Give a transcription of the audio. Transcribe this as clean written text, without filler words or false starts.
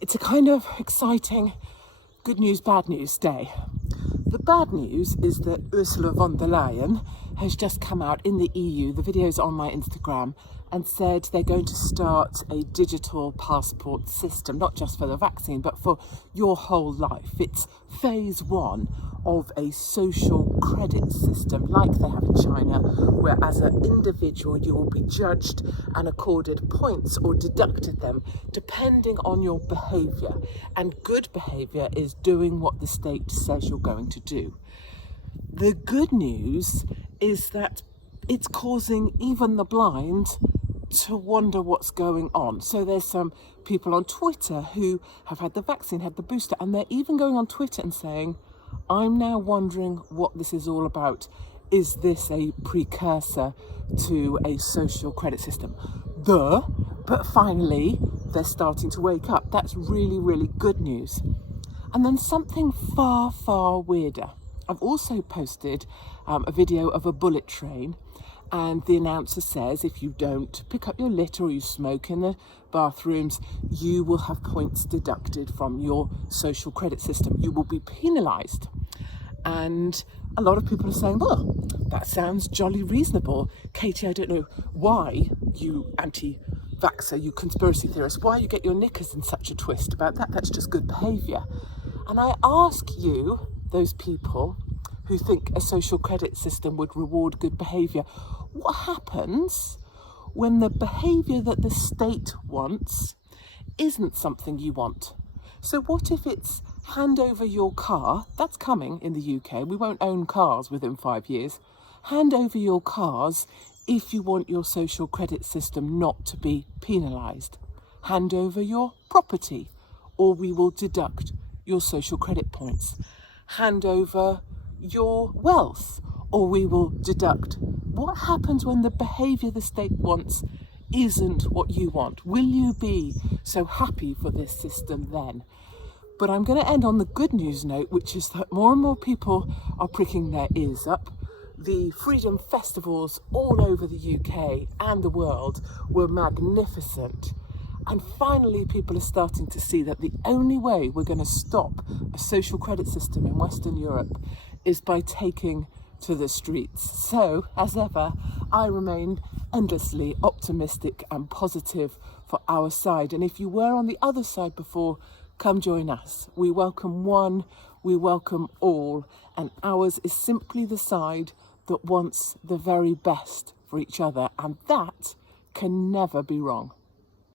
It's a kind of exciting good news, bad news day. The bad news is that Ursula von der Leyen has just come out in the EU, the video's on my Instagram, and said they're going to start a digital passport system, not just for the vaccine, but for your whole life. It's phase one of a social credit system like they have in China, where as an individual you will be judged and accorded points or deducted them depending on your behaviour. And good behaviour is doing what the state says you're going to do. The good news is that it's causing even the blind to wonder what's going on. So there's some people on Twitter who have had the vaccine, had the booster, and they're even going on Twitter and saying, I'm now wondering what this is all about. Is this a precursor to a social credit system? But finally, they're starting to wake up. That's really, really good news. And then something far, far weirder. I've also posted a video of a bullet train, and the announcer says if you don't pick up your litter or you smoke in the bathrooms, you will have points deducted from your social credit system. You will be penalised. And a lot of people are saying, well, that sounds jolly reasonable. Katie, I don't know why you anti-vaxxer, you conspiracy theorist, why you get your knickers in such a twist about that. That's just good behaviour. And I ask you, those people who think a social credit system would reward good behaviour, what happens when the behaviour that the state wants isn't something you want? So what if it's hand over your car? That's coming in the UK. We won't own cars within 5 years. Hand over your cars if you want your social credit system not to be penalised. Hand over your property, or we will deduct your social credit points. Hand over your wealth, or we will deduct. What happens when the behaviour the state wants isn't what you want? Will you be so happy for this system then? But I'm going to end on the good news note, which is that more and more people are pricking their ears up. The freedom festivals all over the UK and the world were magnificent. And finally, people are starting to see that the only way we're going to stop a social credit system in Western Europe is by taking to the streets. So, as ever, I remain endlessly optimistic and positive for our side. And if you were on the other side before, come join us. We welcome one, we welcome all, and ours is simply the side that wants the very best for each other, and that can never be wrong.